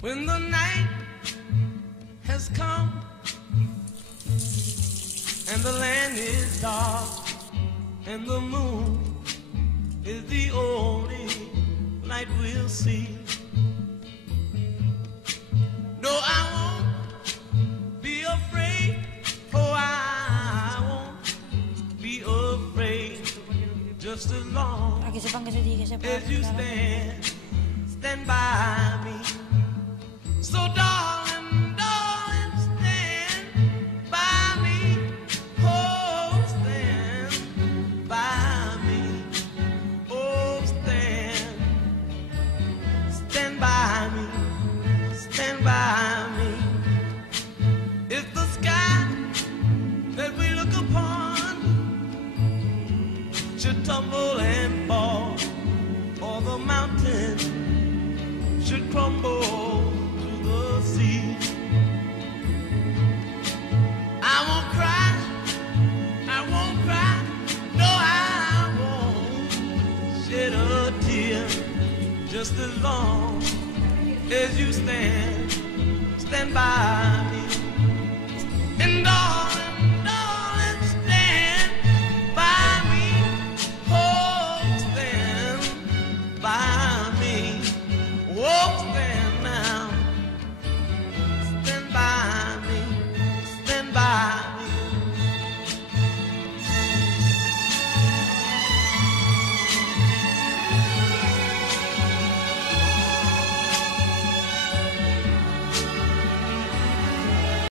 When the night has come and the land is dark and the moon is the only light we'll see. No, I won't be afraid. Oh, I won't be afraid. Just as long as you stand by me. So darling, darling, stand by me. Oh, stand by me. Oh, stand by me. Stand by me. If the sky that we look upon should tumble and fall, or the mountain should crumble to the sea, I won't cry, I won't cry, no, I won't shed a tear. Just as long as you stand by me.